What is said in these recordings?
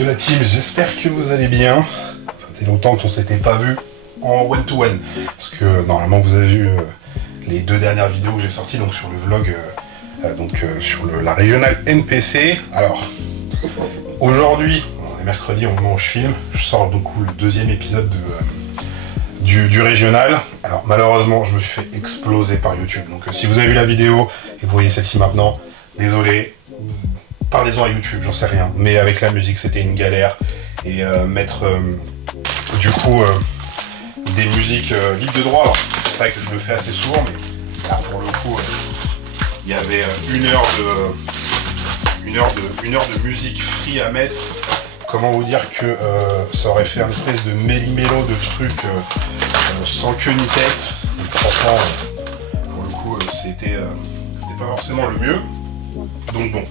Yo la team, j'espère que vous allez bien. Ça fait longtemps qu'on s'était pas vu en one-to-one. Parce que normalement vous avez vu les 2 dernières vidéos que j'ai sorties donc sur le vlog, sur la régionale NPC. Alors, aujourd'hui, on est mercredi, au moment où je filme, je sors donc le 2e épisode du régional. Alors malheureusement, je me suis fait exploser par YouTube. Donc si vous avez vu la vidéo et vous voyez celle-ci maintenant, désolé. Parlez-en à YouTube, j'en sais rien. Mais avec la musique, c'était une galère. Et mettre du coup des musiques libres de droit. Alors c'est vrai que je le fais assez souvent, mais là pour le coup, il y avait une heure de musique free à mettre. Comment vous dire que ça aurait fait un espèce de méli-mélo de trucs sans queue ni tête. Donc franchement, pour le coup, c'était pas forcément le mieux. Donc bon.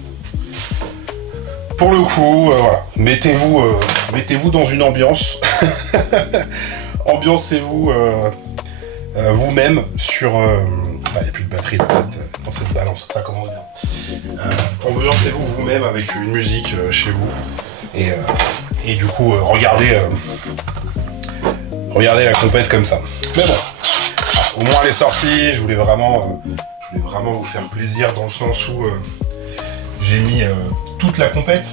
Pour le coup, voilà, mettez-vous dans une ambiance. Ambiancez-vous vous-même sur... il n'y a plus de batterie dans cette balance, ça commence bien. Ambiancez-vous vous-même avec une musique chez vous. Et du coup, regardez la compète comme ça. Mais bon, au moins elle est sortie, je voulais vraiment vous faire plaisir dans le sens où j'ai mis toute la compète.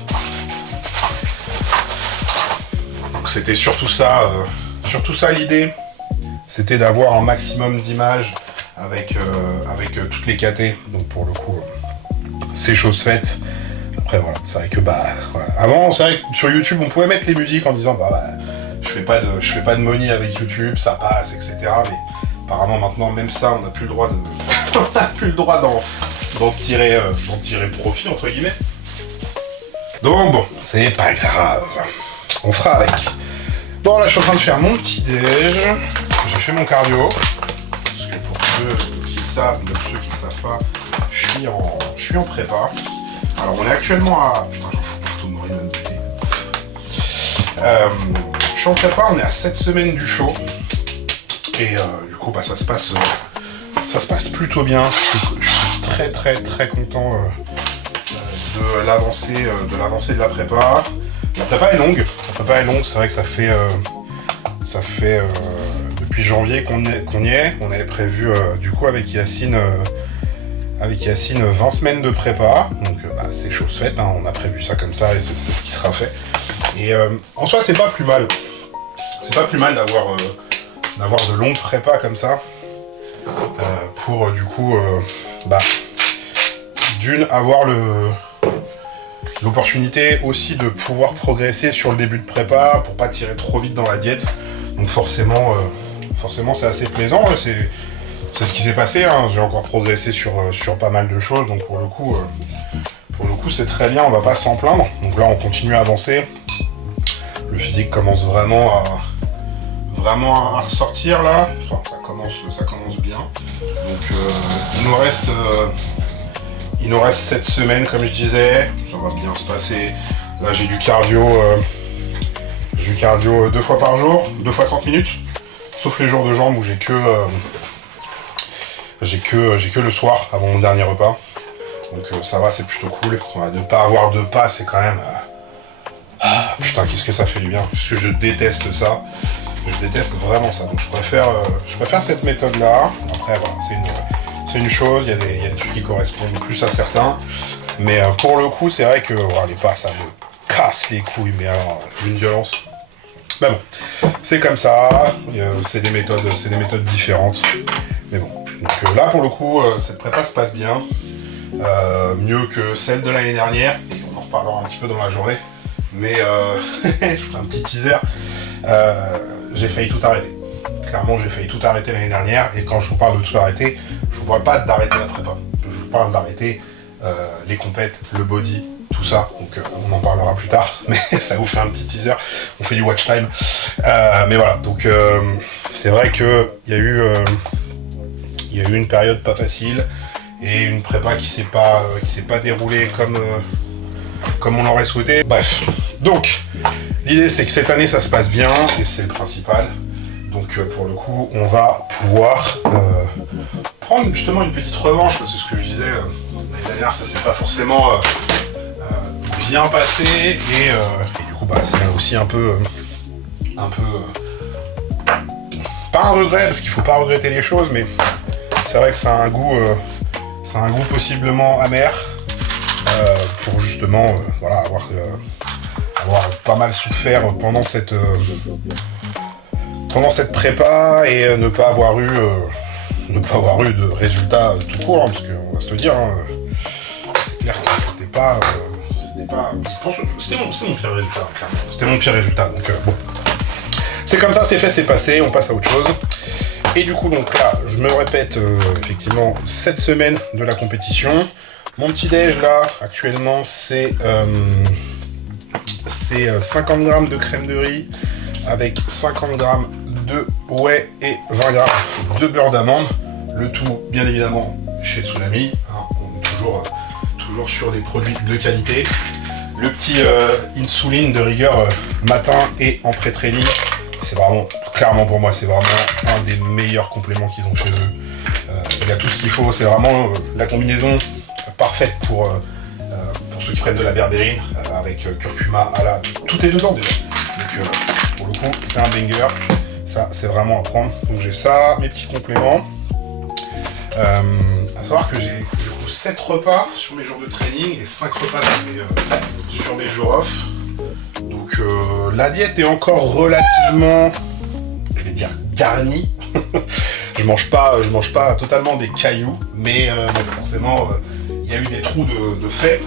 Donc c'était surtout ça l'idée. C'était d'avoir un maximum d'images avec toutes les KT. Donc pour le coup, c'est chose faite. Après voilà, c'est vrai que voilà. Avant, c'est vrai que sur YouTube, on pouvait mettre les musiques en disant je fais pas de money avec YouTube, ça passe, etc. Mais apparemment maintenant, même ça, on n'a plus le droit d'en tirer profit entre guillemets. Donc bon, c'est pas grave. On fera avec. Bon là je suis en train de faire mon petit déj. J'ai fait mon cardio. Parce que pour ceux qui le savent, même ceux qui ne le savent pas, je suis en prépa. Alors on est actuellement à. Putain j'en fous partout de mon rayon de thé. Je suis en prépa, on est à 7 semaines du show. Et du coup ça se passe plutôt bien. Je suis très très très content de l'avancée de la prépa. La prépa est longue, c'est vrai que ça fait depuis janvier qu'on y est. On avait prévu du coup avec Yacine 20 semaines de prépa, donc c'est chose faite, hein. On a prévu ça comme ça et c'est ce qui sera fait. Et en soi c'est pas plus mal. C'est pas plus mal d'avoir de longues prépas comme ça pour du coup d'une avoir l'opportunité aussi de pouvoir progresser sur le début de prépa pour pas tirer trop vite dans la diète. Donc forcément c'est assez plaisant. C'est ce qui s'est passé, hein. J'ai encore progressé sur pas mal de choses. Donc pour le coup c'est très bien, on va pas s'en plaindre. Donc là on continue à avancer. Le physique commence vraiment à ressortir là. Enfin, ça commence bien. Donc il nous reste 7 semaines comme je disais, ça va bien se passer. Là j'ai du cardio 2 fois par jour, 2 fois 30 minutes, sauf les jours de jambes où j'ai que le soir avant mon dernier repas. Donc ça va, c'est plutôt cool. Ne pas avoir de pas, c'est quand même... putain, qu'est-ce que ça fait du bien, parce que je déteste ça. Je déteste vraiment ça, donc je préfère cette méthode là. Après voilà, c'est une chose, il y a des trucs qui correspondent plus à certains, mais pour le coup c'est vrai que les pas ça me casse les couilles, mais alors une violence. Mais bon, c'est comme ça, c'est des méthodes différentes, mais bon. Donc là pour le coup cette prépa se passe bien, mieux que celle de l'année dernière, et on en reparlera un petit peu dans la journée, mais je fais un petit teaser. J'ai failli tout arrêter. Clairement, j'ai failli tout arrêter l'année dernière. Et quand je vous parle de tout arrêter, je vous parle pas d'arrêter la prépa. Je vous parle d'arrêter les compètes, le body, tout ça. Donc on en parlera plus tard. Mais ça vous fait un petit teaser. On fait du watch time. Mais voilà. Donc c'est vrai que il y a eu une période pas facile et une prépa qui s'est pas déroulée comme on l'aurait souhaité. Bref. Donc l'idée c'est que cette année ça se passe bien et c'est le principal. Donc pour le coup on va pouvoir prendre justement une petite revanche, parce que ce que je disais l'année dernière ça s'est pas forcément bien passé et du coup bah, c'est aussi un peu pas un regret, parce qu'il faut pas regretter les choses, mais c'est vrai que ça a un goût possiblement amer, pour justement voilà, avoir pas mal souffert pendant cette prépa et ne pas avoir eu de résultats tout court, hein, parce qu'on va se le dire, hein, c'est clair que c'était pas je pense que c'était mon pire résultat, clairement. C'était mon pire résultat, donc bon. C'est comme ça, c'est fait, c'est passé, on passe à autre chose. Et du coup, donc là, je me répète, effectivement, cette semaine de la compétition. Mon petit déj, là, actuellement, c'est 50 grammes de crème de riz avec 50 grammes de whey et 20 grammes de beurre d'amande. Le tout, bien évidemment, chez Tsunami. Hein, on est toujours sur des produits de qualité. Le petit insuline de rigueur matin et en pré-training. C'est vraiment, clairement pour moi, c'est vraiment un des meilleurs compléments qu'ils ont chez eux. Il y a tout ce qu'il faut, c'est vraiment la combinaison parfaite pour ceux qui prennent de la berbérine, avec curcuma, ala, tout est dedans déjà. Donc pour le coup, c'est un banger, ça c'est vraiment à prendre. Donc j'ai ça, mes petits compléments. À savoir que j'ai du coup 7 repas sur mes jours de training et 5 repas sur mes jours off. Donc la diète est encore relativement, je vais dire, garnie. je mange pas totalement des cailloux, mais forcément il y a eu des trous de fait.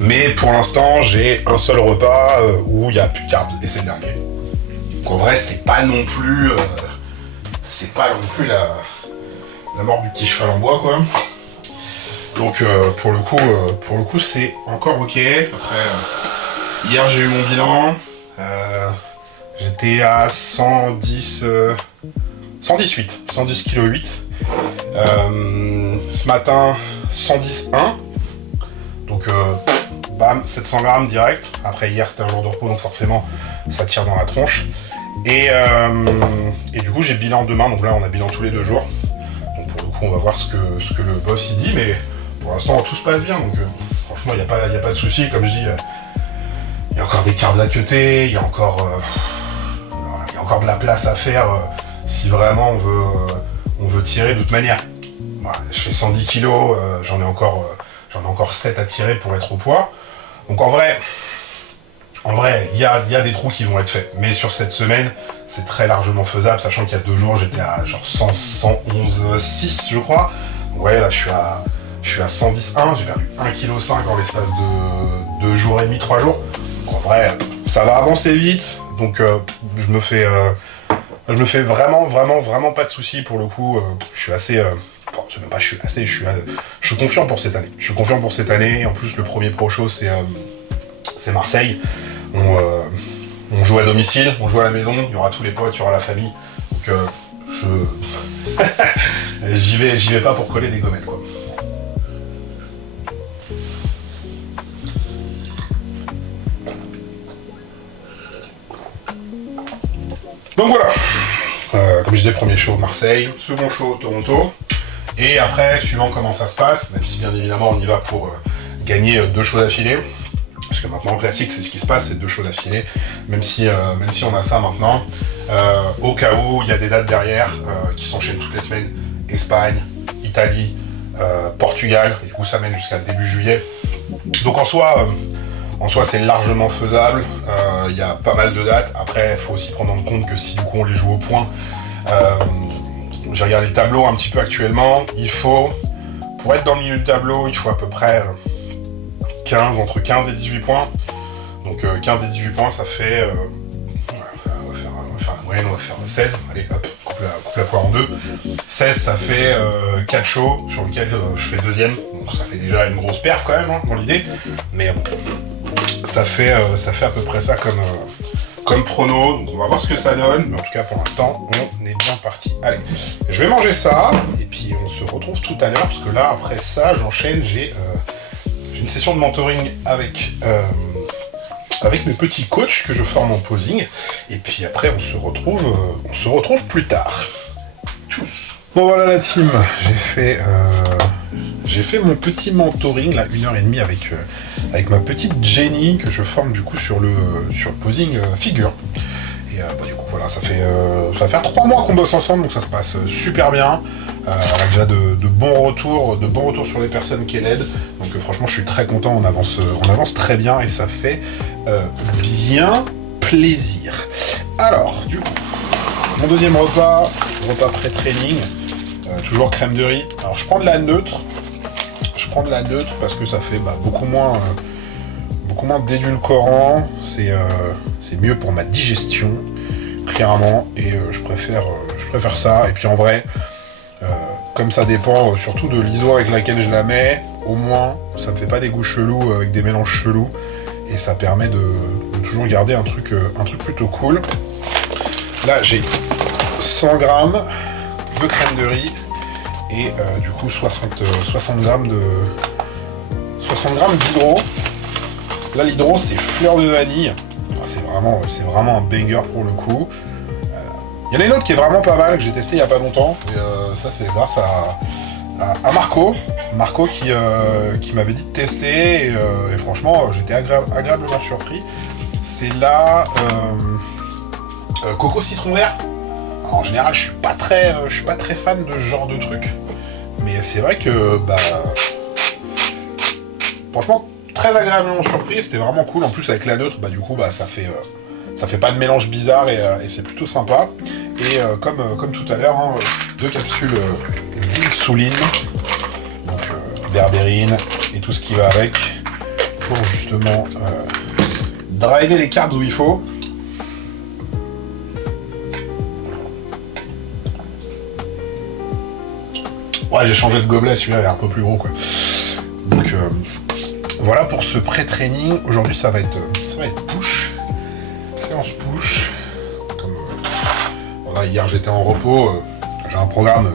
Mais pour l'instant j'ai un seul repas où il n'y a plus de carbs et c'est le dernier. Donc en vrai c'est pas non plus la mort du petit cheval en bois, quoi. Donc pour le coup c'est encore ok. Après hier j'ai eu mon bilan, j'étais à 118 kg 8. Ce matin 110,1. Donc bam, 700 grammes direct. Après hier c'était un jour de repos, donc forcément ça tire dans la tronche. Et du coup j'ai bilan demain, donc là on a bilan tous les 2 jours. Donc pour le coup on va voir ce que le boss il dit, mais pour l'instant tout se passe bien, donc franchement il n'y a pas de souci. Comme je dis, il y a encore des carbs à cuter, il y a encore de la place à faire si vraiment on veut tirer de toute manière. Voilà, je fais 110 kg, j'en ai encore 7 à tirer pour être au poids. Donc en vrai, il y a des trous qui vont être faits. Mais sur cette semaine, c'est très largement faisable, sachant qu'il y a 2 jours, j'étais à genre 111,6 je crois. Donc ouais, là je suis à 110,1, j'ai perdu 1,5 kg en l'espace de 2 jours et demi, 3 jours. Donc en vrai, ça va avancer vite. Donc je me fais vraiment pas de soucis pour le coup. Je suis assez... je suis confiant pour cette année. Je suis confiant pour cette année. En plus, le premier Pro Show, c'est Marseille. On joue à domicile, on joue à la maison. Il y aura tous les potes, il y aura la famille. Donc, j'y vais pas pour coller des gommettes, quoi. Donc voilà. Comme je disais, premier show Marseille, second show Toronto. Et après, suivant comment ça se passe, même si bien évidemment on y va pour gagner 2 shows d'affilée, parce que maintenant le classique c'est ce qui se passe, c'est 2 shows d'affilée, même si on a ça maintenant, au cas où il y a des dates derrière qui s'enchaînent toutes les semaines, Espagne, Italie, Portugal, et du coup ça mène jusqu'à début juillet. Donc en soi c'est largement faisable, il y a pas mal de dates. Après il faut aussi prendre en compte que si du coup on les joue au point, j'ai regardé le tableau un petit peu actuellement, pour être dans le milieu du tableau, il faut à peu près entre 15 et 18 points. Donc 15 et 18 points, ça fait... on va faire la moyenne, on va faire 16. Allez, hop, coupe la poire en 2. 16, ça fait 4 shows sur lesquels je fais 2e. Donc ça fait déjà une grosse perf quand même, hein, dans l'idée. Mais bon, ça fait à peu près ça comme prono, donc on va voir ce que ça donne, mais en tout cas pour l'instant on est bien parti. Allez, je vais manger ça, et puis on se retrouve tout à l'heure, parce que là après ça j'enchaîne, j'ai une session de mentoring avec mes petits coachs que je forme en posing, et puis après on se retrouve plus tard. Tchuss. Bon voilà la team, j'ai j'ai fait mon petit mentoring, là, 1h30 avec ma petite Jenny, que je forme du coup sur le posing figure. Et du coup, voilà, ça va faire 3 mois qu'on bosse ensemble, donc ça se passe super bien. Elle a déjà de bons retours sur les personnes qu'elle aide. Donc franchement, je suis très content, on avance très bien et ça fait bien plaisir. Alors, du coup, mon deuxième repas pré-training, toujours crème de riz. Alors, je prends de la neutre. Parce que ça fait beaucoup moins d'édulcorant. C'est mieux pour ma digestion, clairement. Et je préfère ça. Et puis en vrai, comme ça dépend surtout de l'ISO avec laquelle je la mets, au moins ça me fait pas des goûts chelous avec des mélanges chelous. Et ça permet de toujours garder un truc plutôt cool. Là, j'ai 100 grammes de crème de riz et du coup 60 grammes d'hydro. Là, l'hydro, c'est fleur de vanille. C'est vraiment un banger pour le coup. Il y en a une autre qui est vraiment pas mal, que j'ai testé il y a pas longtemps. Et ça, c'est grâce à Marco. Marco qui m'avait dit de tester. Et franchement, j'étais agréablement surpris. C'est la coco citron vert. Alors, en général, je suis pas très fan de ce genre de truc. Mais c'est vrai que, franchement, très agréablement surpris. C'était vraiment cool. En plus, avec la neutre, du coup, ça fait pas de mélange bizarre et c'est plutôt sympa. Et comme tout à l'heure, 2 capsules d'insuline, donc berbérine et tout ce qui va avec, pour justement driver les carbs où il faut. Ouais, j'ai changé de gobelet, celui-là est un peu plus gros, quoi. Donc voilà pour ce pré-training. Aujourd'hui, ça va être push, séance push. Voilà, hier j'étais en repos, j'ai un programme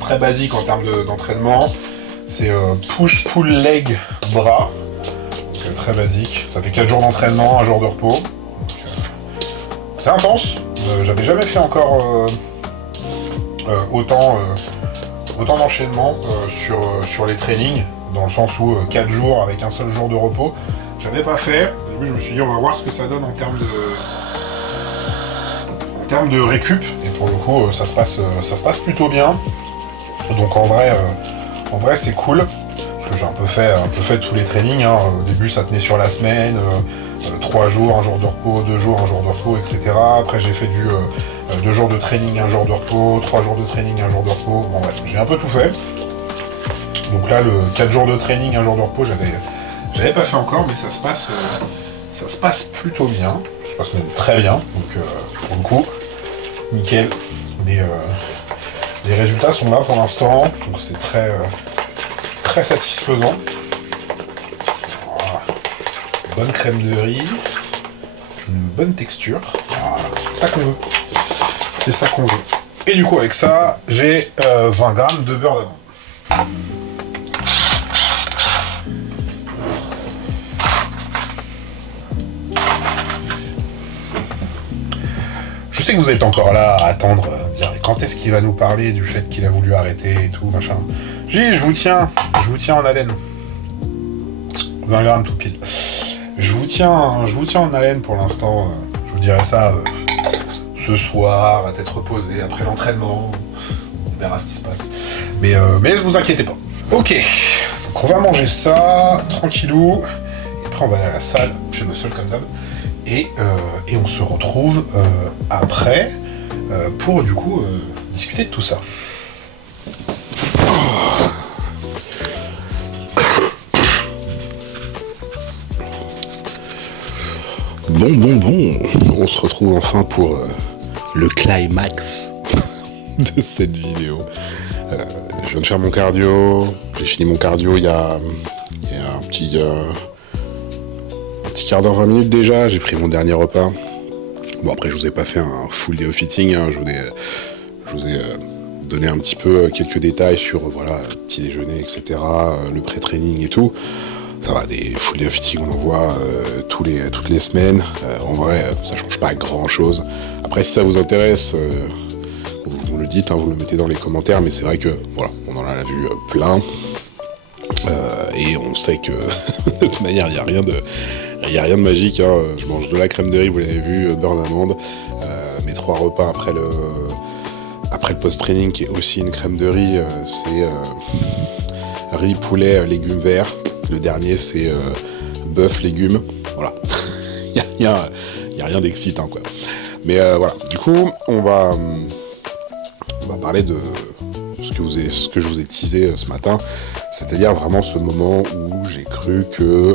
très basique en termes d'entraînement. C'est push, pull, leg, bras. Donc, très basique. Ça fait 4 jours d'entraînement, 1 jour de repos. C'est intense. J'avais jamais fait encore autant d'enchaînement sur les trainings, dans le sens où 4 jours avec un seul jour de repos. J'avais pas fait. Au début, je me suis dit on va voir ce que ça donne en termes de récup, et pour le coup ça se passe plutôt bien. Donc en vrai c'est cool, parce que j'ai un peu fait tous les trainings, hein. Au début ça tenait sur la semaine, 3 jours, 1 jour de repos, 2 jours, 1 jour de repos, etc. Après j'ai fait du 2 jours de training, 1 jour de repos, 3 jours de training, 1 jour de repos. Bon ouais, j'ai un peu tout fait. Donc là, le 4 jours de training, 1 jour de repos, j'avais pas fait encore, mais ça se passe plutôt bien. Ça se passe même très bien. Donc pour le coup, nickel. Les résultats sont là pour l'instant, donc c'est très satisfaisant. Voilà. Bonne crème de riz, une bonne texture. Voilà. C'est ça qu'on veut. C'est ça qu'on veut. Et du coup, avec ça, j'ai 20 grammes de beurre d'amande. Je sais que vous êtes encore là à attendre, dire quand est-ce qu'il va nous parler du fait qu'il a voulu arrêter et tout, machin. J'ai dit, je vous tiens en haleine. 20 grammes tout pile. Je vous tiens en haleine pour l'instant. Je vous dirai ça ce soir, à tête reposée, après l'entraînement. On verra ce qui se passe. Mais ne vous inquiétez pas. Ok, donc on va manger ça, tranquillou. Et après on va aller à la salle, chez Muscle comme d'hab. Et on se retrouve après pour du coup discuter de tout ça. Bon, on se retrouve enfin pour le climax de cette vidéo. Je viens de faire mon cardio, j'ai fini mon cardio il y a un petit quart d'heure, 20 minutes déjà, j'ai pris mon dernier repas. Bon après je vous ai pas fait un full day of fitting, hein. Je vous ai donné un petit peu quelques détails sur voilà, petit déjeuner, etc., le pré-training et tout. Ça va, des full day of fitting on en voit toutes les semaines. En vrai ça change pas grand chose. Après si ça vous intéresse, vous le dites, hein, vous le mettez dans les commentaires, mais c'est vrai que voilà, on en a vu plein. Et on sait que de toute manière, il n'y a rien de magique. Hein. Je mange de la crème de riz, vous l'avez vu, beurre d'amande. Mes 3 repas après le post-training, qui est aussi une crème de riz, c'est riz, poulet, légumes verts. Le dernier, c'est bœuf, légumes. Voilà. Il n'y a rien d'excitant, quoi. Mais voilà. Du coup, on va parler de ce que je vous ai teasé ce matin, c'est-à-dire vraiment ce moment où j'ai cru que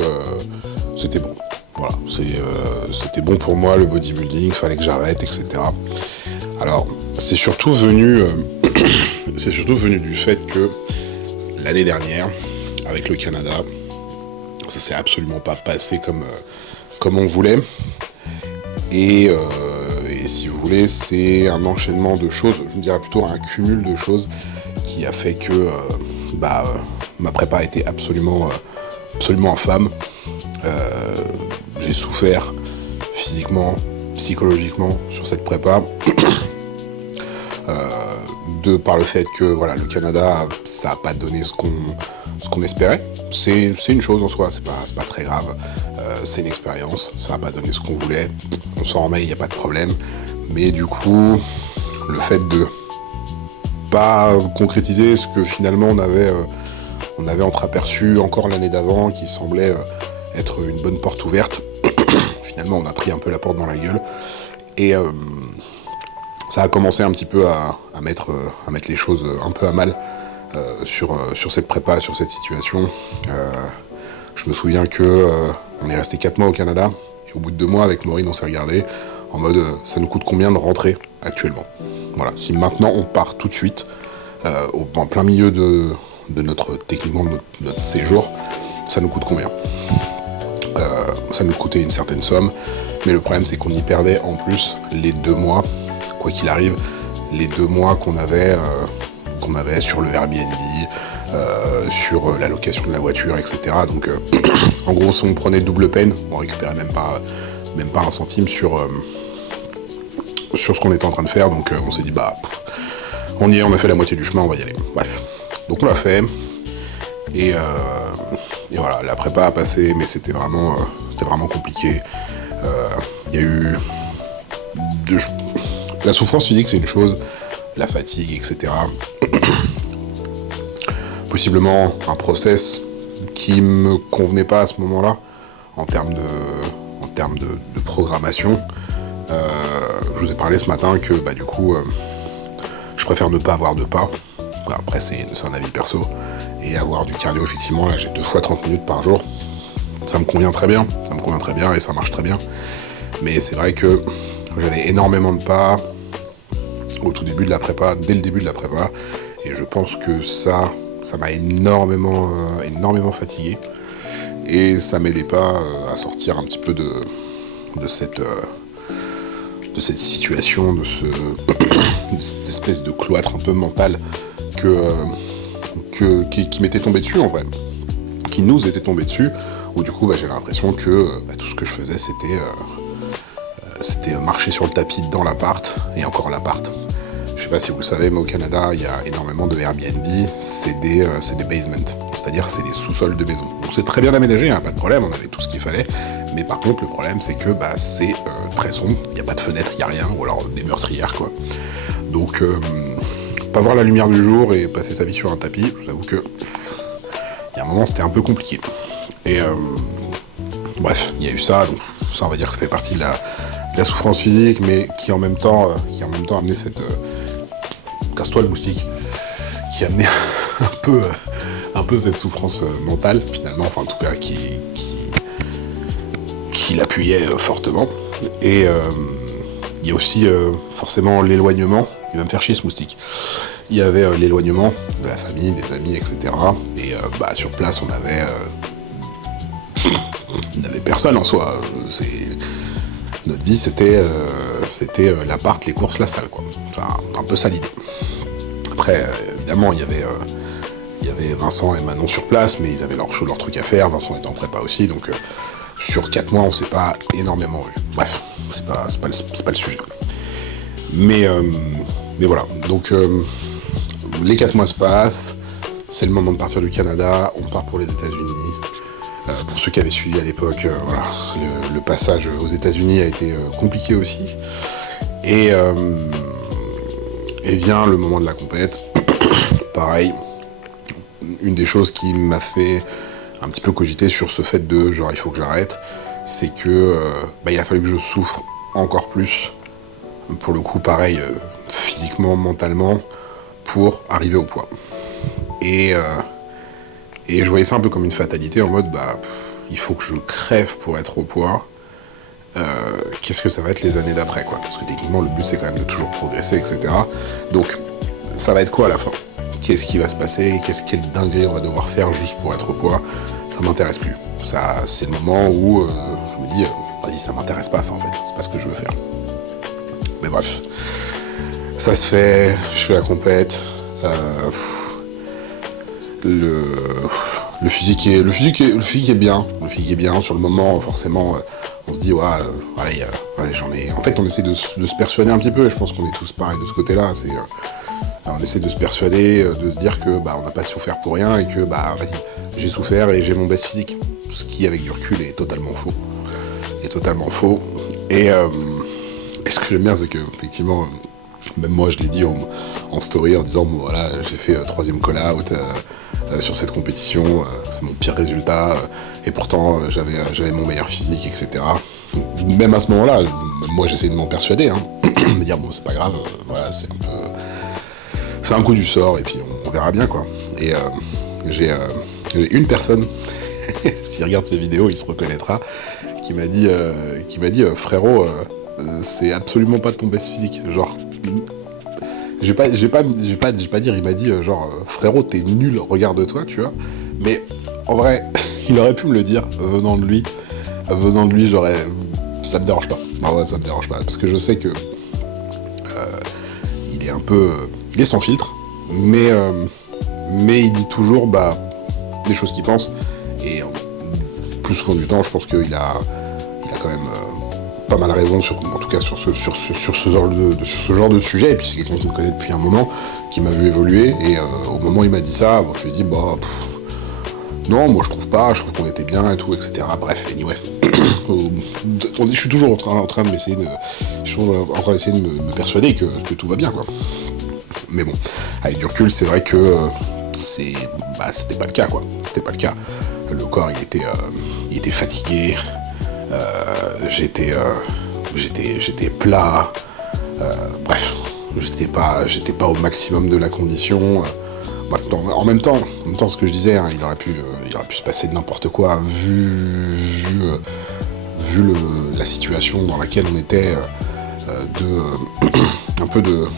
c'était bon. Voilà, c'était bon pour moi, le bodybuilding, fallait que j'arrête, etc. Alors, c'est surtout venu du fait que l'année dernière, avec le Canada, ça s'est absolument pas passé comme on voulait. Et si vous voulez, c'est un enchaînement de choses, je dirais plutôt un cumul de choses qui a fait que ma prépa a été absolument infâme. J'ai souffert physiquement, psychologiquement sur cette prépa. Par le fait que voilà, le Canada, ça n'a pas donné ce qu'on espérait. C'est une chose en soi, c'est pas très grave. C'est une expérience, ça n'a pas donné ce qu'on voulait. On s'en remet, il n'y a pas de problème. Mais du coup, le fait de pas concrétiser ce que finalement on avait entreaperçu encore l'année d'avant, qui semblait être une bonne porte ouverte, finalement on a pris un peu la porte dans la gueule. Et ça a commencé un petit peu à mettre les choses un peu à mal sur cette prépa, sur cette situation. Je me souviens que on est resté 4 mois au Canada, et au bout de 2 mois avec Maureen on s'est regardé en mode ça nous coûte combien de rentrer actuellement. Voilà, si maintenant on part tout de suite en plein milieu de notre séjour, ça nous coûte combien? Ça nous coûtait une certaine somme, mais le problème c'est qu'on y perdait en plus les 2 mois, quoi qu'il arrive, les 2 mois qu'on avait sur le Airbnb, sur la location de la voiture, etc. Donc en gros, si on prenait double peine, on récupérait même pas un centime sur ce qu'on était en train de faire. Donc on s'est dit on y est, on a fait la moitié du chemin, on va y aller. Bref, donc on l'a fait. Et voilà, la prépa a passé, mais c'était vraiment compliqué. Il y a eu la souffrance physique, c'est une chose, la fatigue, etc. Possiblement un process qui me convenait pas à ce moment-là en termes de programmation. Je vous ai parlé ce matin que du coup je préfère ne pas avoir de pas. Après c'est un avis perso. Et avoir du cardio, effectivement, là j'ai 2 fois 30 minutes par jour. Ça me convient très bien et ça marche très bien. Mais c'est vrai que j'avais énormément de pas au tout début de la prépa, dès le début de la prépa. Et je pense que ça m'a énormément fatigué. Et ça m'aidait pas à sortir un petit peu de cette situation, de cette espèce de cloître un peu mental qui m'était tombé dessus en vrai, qui nous était tombé dessus, où du coup j'ai l'impression que tout ce que je faisais c'était marcher sur le tapis dans l'appart, et encore l'appart. Je sais pas si vous le savez, mais au Canada, il y a énormément de Airbnb, c'est des basements, c'est-à-dire c'est des sous-sols de maison. On s'est très bien aménagé, pas de problème, on avait tout ce qu'il fallait, mais par contre le problème c'est que c'est très sombre, il n'y a pas de fenêtre, il n'y a rien, ou alors des meurtrières quoi. Donc pas voir la lumière du jour et passer sa vie sur un tapis, je vous avoue que il y a un moment c'était un peu compliqué. Et bref, il y a eu ça, donc ça on va dire que ça fait partie de la souffrance physique, mais qui en même temps a amené cette casse-toi le moustique, qui a amené un peu cette souffrance mentale finalement, enfin en tout cas qui l'appuyait fortement. Et il y a aussi forcément l'éloignement. Il va me faire chier ce moustique. Il y avait l'éloignement de la famille, des amis, etc. Et sur place on avait personne en soi. Notre vie c'était l'appart, les courses, la salle quoi. Enfin, un peu ça l'idée. Après évidemment il y avait Vincent et Manon sur place, mais ils avaient leur truc à faire. Vincent était en prépa aussi, donc sur 4 mois on s'est pas énormément vu. Bref, c'est pas le sujet. Mais voilà, donc les 4 mois se passent, c'est le moment de partir du Canada, on part pour les États-Unis. Pour ceux qui avaient suivi à l'époque, voilà, le passage aux États-Unis a été compliqué aussi. Et vient le moment de la compète. Pareil, une des choses qui m'a fait un petit peu cogiter sur ce fait de genre il faut que j'arrête, c'est que il a fallu que je souffre encore plus, pour le coup pareil, physiquement, mentalement, pour arriver au poids. Et je voyais ça un peu comme une fatalité, en mode il faut que je crève pour être au poids. Qu'est-ce que ça va être les années d'après, quoi, parce que techniquement le but c'est quand même de toujours progresser, etc. Donc ça va être quoi à la fin? Qu'est-ce qui va se passer? Quelle dinguerie on va devoir faire juste pour être au poids? Ça m'intéresse plus. Ça, c'est le moment où je me dis vas-y, ça m'intéresse pas, ça, en fait, c'est pas ce que je veux faire. Mais bref, ça se fait, je fais la compète. Le physique est bien. Le physique est bien. Sur le moment, forcément, on se dit j'en ai. En fait, on essaie de se persuader un petit peu. Et je pense qu'on est tous pareils de ce côté-là. On essaie de se persuader, de se dire que on n'a pas souffert pour rien et que vas-y, j'ai souffert et j'ai mon best physique. Ce qui, avec du recul, est totalement faux. Et ce que j'aime bien, c'est que effectivement, même moi, je l'ai dit en story en disant voilà, j'ai fait 3e call-out sur cette compétition, c'est mon pire résultat, et pourtant j'avais mon meilleur physique, etc. Même à ce moment-là, moi j'essayais de m'en persuader, me dire c'est pas grave, voilà, c'est un coup du sort, et puis on verra bien, quoi. Et j'ai une personne, s'il regarde ces vidéos, il se reconnaîtra, qui m'a dit frérot, c'est absolument pas ton best physique, genre. Je vais pas dire, il m'a dit frérot, t'es nul, regarde-toi, tu vois. Mais en vrai, il aurait pu me le dire venant de lui, ça me dérange pas. En vrai, ça me dérange pas, parce que je sais que il est sans filtre, mais il dit toujours des choses qu'il pense, et plus souvent du temps, je pense qu'il a quand même pas mal raison, en tout cas sur ce genre de sujet. Et puis c'est quelqu'un qui me connaît depuis un moment, qui m'a vu évoluer, et au moment où il m'a dit ça, je lui ai dit non, moi je trouve qu'on était bien et tout, etc. Bref, anyway. Je suis toujours en train d'essayer de me persuader que tout va bien, quoi. Mais bon, avec du recul, c'est vrai que c'était pas le cas, quoi. C'était pas le cas. Le corps, il était fatigué. J'étais plat. Bref, j'étais pas au maximum de la condition. En même temps, ce que je disais, il aurait pu se passer n'importe quoi vu la situation dans laquelle on était, un peu de,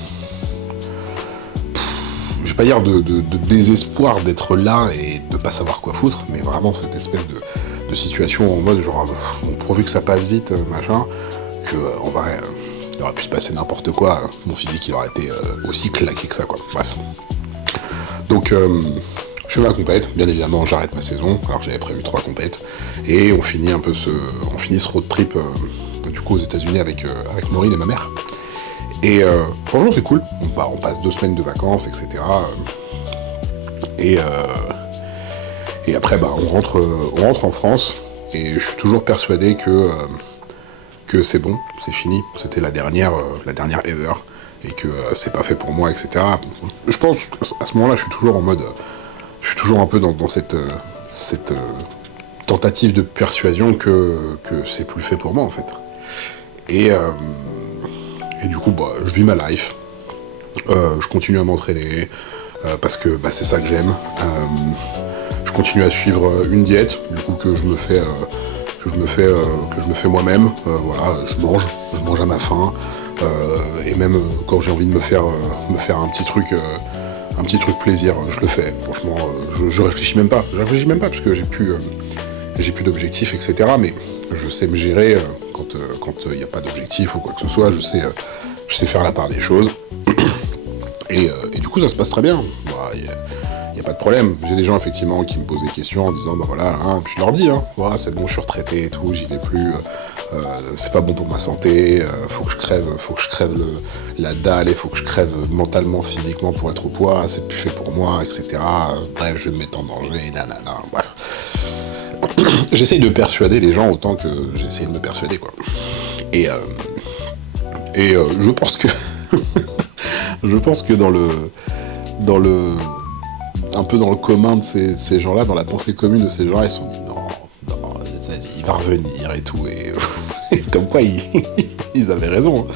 je vais pas dire de désespoir d'être là et de pas savoir quoi foutre, mais vraiment cette espèce de situation en mode pourvu que ça passe vite, machin, que en vrai, il aurait pu se passer n'importe quoi. Mon physique, il aurait été aussi claqué que ça, quoi. Bref. Donc, je fais ma compète, bien évidemment, j'arrête ma saison, alors j'avais prévu 3 compètes, et on finit ce road trip, du coup, aux États-Unis avec Maureen et ma mère. Et franchement, c'est cool, on passe 2 semaines de vacances, etc. Et après, on rentre en France, et je suis toujours persuadé que c'est bon, c'est fini, c'était la dernière ever, et que c'est pas fait pour moi, etc. Je pense qu'à ce moment-là, je suis toujours un peu dans cette tentative de persuasion que c'est plus fait pour moi, en fait. Et du coup, je vis ma life, je continue à m'entraîner, parce que c'est ça que j'aime. Je continue à suivre une diète, du coup, que je me fais moi-même. Voilà, je mange à ma faim. Et même quand j'ai envie de me faire un petit truc plaisir, je le fais. Franchement, je réfléchis même pas. Parce que j'ai plus d'objectifs, etc. Mais je sais me gérer quand il n'y a pas d'objectif ou quoi que ce soit. Je sais faire la part des choses. Et du coup, ça se passe très bien. Il n'y a pas de problème. J'ai des gens effectivement qui me posent des questions en disant voilà, puis je leur dis voilà, c'est bon, je suis retraité et tout, j'y vais plus. c'est pas bon pour ma santé, faut que je crève la dalle, et faut que je crève mentalement, physiquement pour être au poids, c'est plus fait pour moi, etc. Bref, je vais me mettre en danger, nanana, bref. J'essaye de persuader les gens autant que j'essaye de me persuader, quoi. Et je pense que je pense que dans le un peu dans le commun de ces gens-là, dans la pensée commune de ces gens-là, ils se sont dit non, vas-y, il va revenir et tout, et comme quoi ils avaient raison, hein.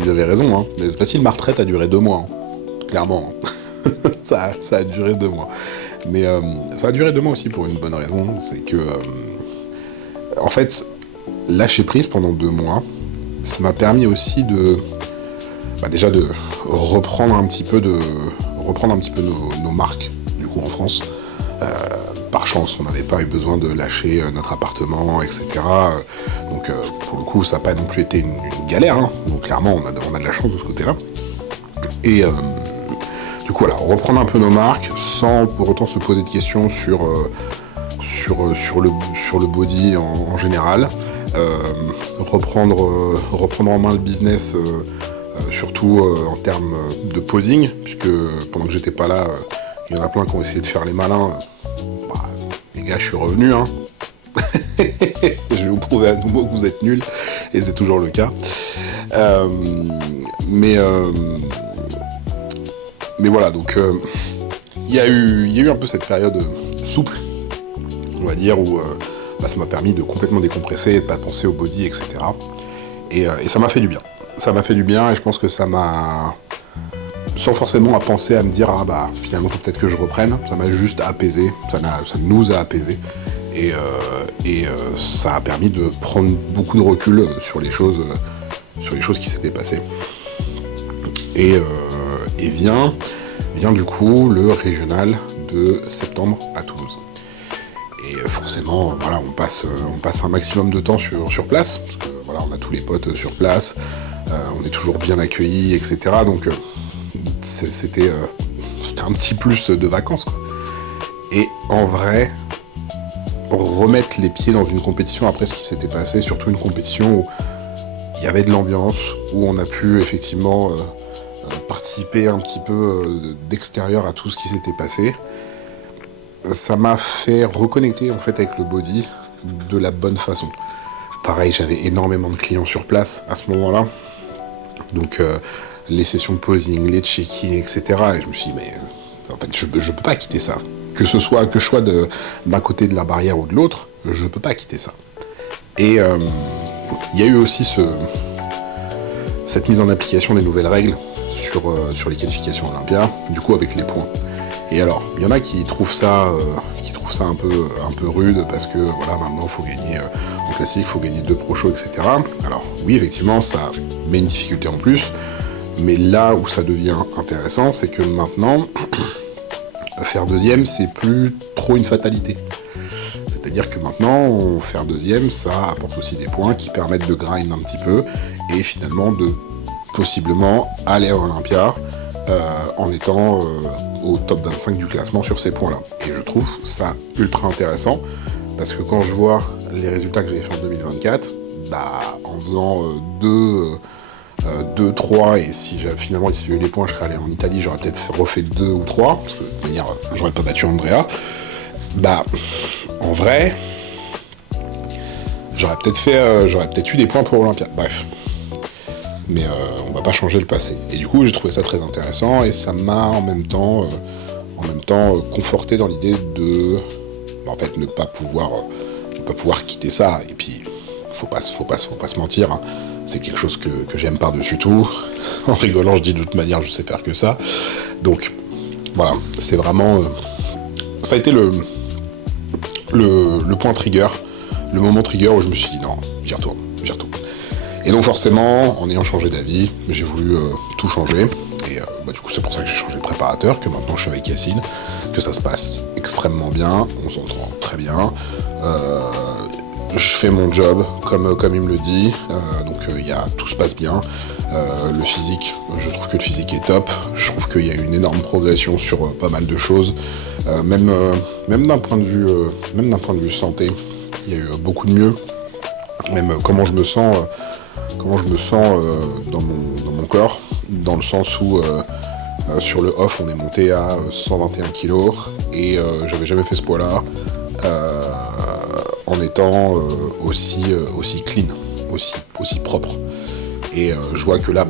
Ils avaient raison, hein. C'est pas si ma retraite a duré 2 mois, hein. Clairement, hein. ça a duré 2 mois. Mais ça a duré 2 mois aussi pour une bonne raison, c'est que en fait, lâcher prise pendant 2 mois, ça m'a permis aussi déjà de reprendre un petit peu nos marques, du coup, en France. Par chance, on n'avait pas eu besoin de lâcher notre appartement, etc. Donc, pour le coup, ça n'a pas non plus été une galère, hein. Donc, clairement, on a de la chance de ce côté-là. Et du coup, voilà, reprendre un peu nos marques, sans pour autant se poser de questions sur le body en général. Reprendre en main le business, surtout en termes de posing, puisque pendant que j'étais pas là, il y en a plein qui ont essayé de faire les malins. Les gars, je suis revenu, hein. Je vais vous prouver à nouveau que vous êtes nuls, et c'est toujours le cas. Mais voilà, donc il y a eu un peu cette période souple, on va dire, où ça m'a permis de complètement décompresser, de pas penser au body, etc. Et ça m'a fait du bien. Ça m'a fait du bien, et je pense que ça m'a... Sans forcément à penser à me dire, finalement, faut peut-être que je reprenne, ça m'a juste apaisé, ça nous a apaisé. Et ça a permis de prendre beaucoup de recul sur les choses qui s'étaient passées. Et vient du coup le régional de septembre à Toulouse. Et forcément, voilà, on passe un maximum de temps sur place, parce que voilà, on a tous les potes sur place, on est toujours bien accueillis, etc. Donc c'était un petit plus de vacances, quoi. Et en vrai, remettre les pieds dans une compétition après ce qui s'était passé, surtout une compétition où il y avait de l'ambiance, où on a pu effectivement participer un petit peu d'extérieur à tout ce qui s'était passé, ça m'a fait reconnecter en fait avec le body de la bonne façon. Pareil, j'avais énormément de clients sur place à ce moment-là, donc les sessions de posing, les check-in, etc. Et je me suis dit, mais en fait, je peux pas quitter ça. Que je sois d'un côté de la barrière ou de l'autre, je peux pas quitter ça. Et il y a eu aussi cette mise en application des nouvelles règles sur les qualifications Olympia, du coup avec les points. Et alors, il y en a qui trouvent ça un peu rude, parce que voilà, maintenant il faut gagner en classique, il faut gagner 2 pro shows, etc. Alors oui, effectivement, ça met une difficulté en plus, mais là où ça devient intéressant, c'est que maintenant, faire deuxième, c'est plus trop une fatalité. C'est-à-dire que maintenant, faire deuxième, ça apporte aussi des points qui permettent de grind un petit peu, et finalement de possiblement aller à Olympia en étant au top 25 du classement sur ces points-là. Et je trouve ça ultra intéressant, parce que quand je vois les résultats que j'avais fait en 2024, en faisant 2, 3, et si finalement il y a eu les points, je serais allé en Italie, j'aurais peut-être refait 2 ou 3, parce que de toute manière, j'aurais pas battu Andrea. En vrai, j'aurais peut-être eu des points pour Olympia. Bref. Mais on va pas changer le passé. Et du coup, j'ai trouvé ça très intéressant, et ça m'a en même temps conforté dans l'idée de ne pas pouvoir quitter ça. Et puis, faut pas se mentir, hein. C'est quelque chose que j'aime par-dessus tout. En rigolant, je dis de toute manière, je sais faire que ça. Donc, voilà, c'est vraiment... ça a été le point trigger, le moment trigger où je me suis dit, non, j'y retourne. Et donc forcément, en ayant changé d'avis, j'ai voulu tout changer. Et du coup, c'est pour ça que j'ai changé de préparateur, que maintenant je suis avec Yacine, que ça se passe extrêmement bien, on s'entend très bien. Je fais mon job comme il me le dit, donc tout se passe bien. Le physique, je trouve que le physique est top. Je trouve qu'il y a une énorme progression sur pas mal de choses, même d'un point de vue santé, il y a eu beaucoup de mieux. même comment je me sens dans mon corps, dans le sens où sur le off on est monté à 121 kg et j'avais jamais fait ce poids-là en étant aussi clean, aussi propre. Et je vois que là,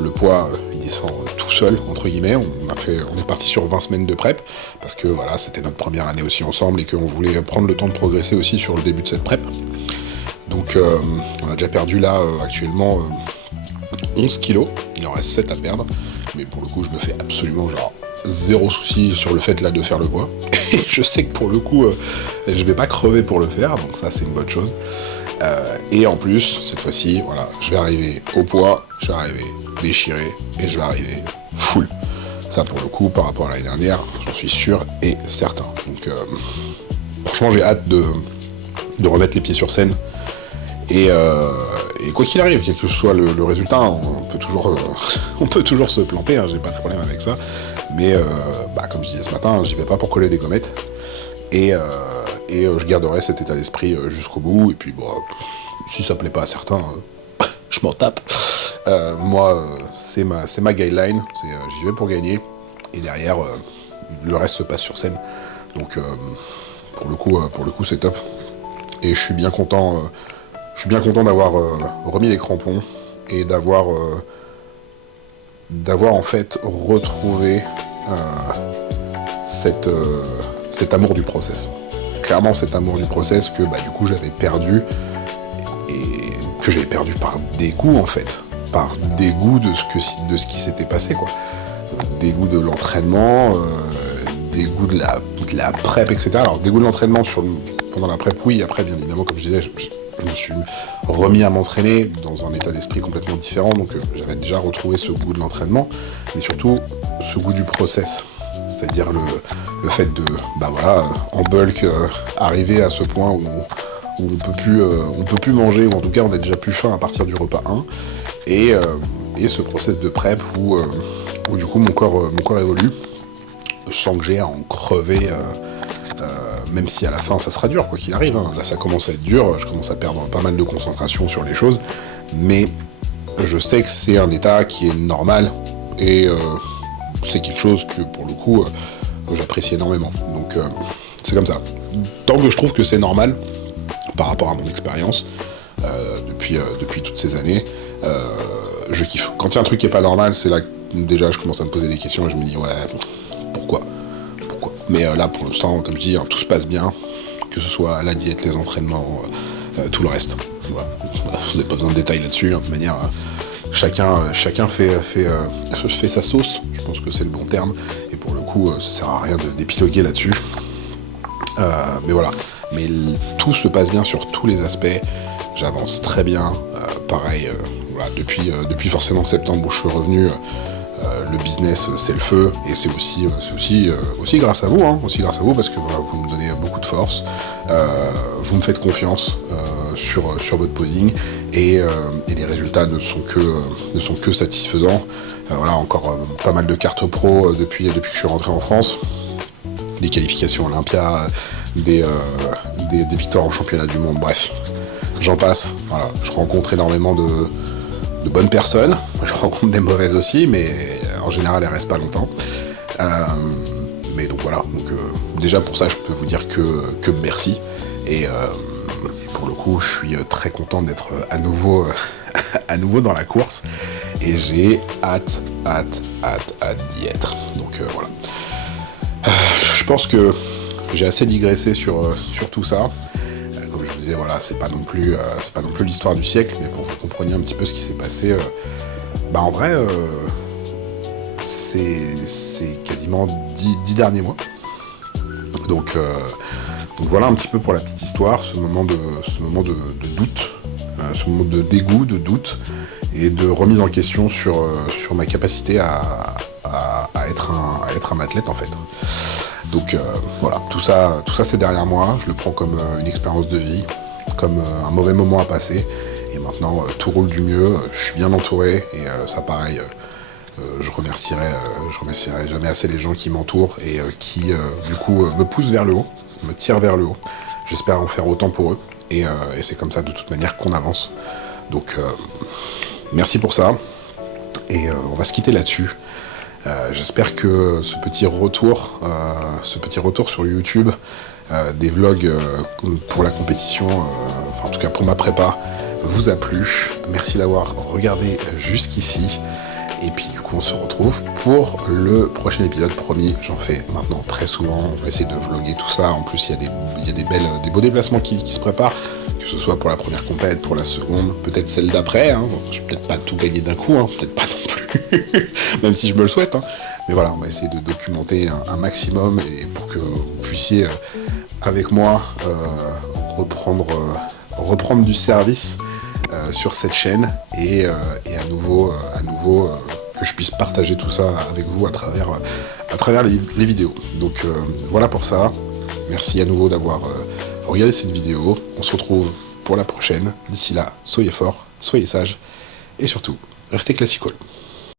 le poids, il descend tout seul, entre guillemets. On est parti sur 20 semaines de prep, parce que voilà, c'était notre première année aussi ensemble, et qu'on voulait prendre le temps de progresser aussi sur le début de cette prep. Donc on a déjà perdu là, actuellement, 11 kilos. Il en reste 7 à perdre. Mais pour le coup, je me fais absolument zéro souci sur le fait là de faire le poids. Et je sais que pour le coup, je vais pas crever pour le faire, donc ça c'est une bonne chose. Et en plus, cette fois-ci, voilà, je vais arriver au poids, je vais arriver déchiré, et je vais arriver full. Ça pour le coup, par rapport à l'année dernière, j'en suis sûr et certain. Donc franchement, j'ai hâte de remettre les pieds sur scène. Et quoi qu'il arrive, quel que soit le résultat, on peut toujours se planter, hein, j'ai pas de problème avec ça. Mais comme je disais ce matin, j'y vais pas pour coller des gommettes. Et je garderai cet état d'esprit jusqu'au bout. Et puis si ça plaît pas à certains, je m'en tape. Moi, c'est ma guideline, j'y vais pour gagner. Et derrière, le reste se passe sur scène. Donc pour le coup c'est top. Et je suis bien content. D'avoir remis les crampons et d'avoir en fait retrouvé cet amour du process. Clairement cet amour du process que du coup j'avais perdu, et que j'avais perdu par dégoût en fait. Par dégoût de ce qui s'était passé, quoi. Dégoût de l'entraînement, dégoût de la prep, etc. Alors dégoût de l'entraînement pendant la prep, oui, après bien évidemment comme je disais, je me suis remis à m'entraîner dans un état d'esprit complètement différent, donc j'avais déjà retrouvé ce goût de l'entraînement, mais surtout ce goût du process, c'est-à-dire le fait de, en bulk, arriver à ce point où on peut plus manger, ou en tout cas on a déjà plus faim à partir du repas 1, et ce process de prep où du coup mon corps évolue, sans que j'ai à en crever, même si à la fin ça sera dur, quoi qu'il arrive, hein. Là ça commence à être dur, je commence à perdre pas mal de concentration sur les choses, mais je sais que c'est un état qui est normal, et c'est quelque chose que pour le coup j'apprécie énormément. Donc c'est comme ça. Tant que je trouve que c'est normal, par rapport à mon expérience, depuis toutes ces années, je kiffe. Quand il y a un truc qui est pas normal, c'est là que déjà je commence à me poser des questions et je me dis pourquoi. Mais là pour l'instant, comme je dis, tout se passe bien, que ce soit la diète, les entraînements, tout le reste. Voilà. Vous n'avez pas besoin de détails là-dessus, de toute manière, chacun fait sa sauce, je pense que c'est le bon terme, et pour le coup ça sert à rien d'épiloguer là-dessus. Mais voilà, tout se passe bien sur tous les aspects, j'avance très bien, pareil, depuis forcément septembre où je suis revenu, le business c'est le feu, et c'est aussi grâce à vous, parce que vous me donnez beaucoup de force, vous me faites confiance sur votre posing, et les résultats ne sont que satisfaisants. Encore pas mal de cartes pro depuis que je suis rentré en France, des qualifications Olympia, des victoires en championnat du monde, bref, j'en passe. Voilà, je rencontre énormément de bonnes personnes, je rencontre des mauvaises aussi, mais en général elles restent pas longtemps. Mais donc voilà, déjà pour ça je peux vous dire que merci, et pour le coup je suis très content d'être à nouveau dans la course, et j'ai hâte d'y être. Donc voilà. Je pense que j'ai assez digressé sur tout ça. Comme je vous disais, voilà, c'est pas non plus l'histoire du siècle, mais pour que vous compreniez un petit peu ce qui s'est passé, en vrai, c'est quasiment 10 derniers mois. Donc voilà un petit peu pour la petite histoire, ce moment de doute, ce moment de dégoût, de doute, et de remise en question sur ma capacité à être un athlète en fait. Donc voilà, tout ça c'est derrière moi, je le prends comme une expérience de vie, comme un mauvais moment à passer, et maintenant tout roule du mieux, je suis bien entouré, et ça pareil, je remercierai jamais assez les gens qui m'entourent, et qui du coup me poussent vers le haut, me tirent vers le haut. j'espère en faire autant pour eux. Et c'est comme ça de toute manière qu'on avance. Donc merci pour ça. Et on va se quitter là-dessus. J'espère que ce petit retour sur YouTube, des vlogs pour la compétition, enfin en tout cas pour ma prépa, vous a plu. Merci d'avoir regardé jusqu'ici. Et puis du coup on se retrouve pour le prochain épisode, promis, j'en fais maintenant très souvent, on va essayer de vlogger tout ça, en plus il y a des beaux déplacements qui se préparent, que ce soit pour la première compète, pour la seconde, peut-être celle d'après, hein. Je vais peut-être pas tout gagner d'un coup, hein, peut-être pas non plus, même si je me le souhaite, hein. Mais voilà, on va essayer de documenter un maximum, et pour que vous puissiez, avec moi, reprendre du service sur cette chaîne, et à nouveau que je puisse partager tout ça avec vous à travers les vidéos. Donc voilà pour ça. Merci à nouveau d'avoir regardé cette vidéo. On se retrouve pour la prochaine. D'ici là, soyez forts, soyez sages et surtout, restez classiques.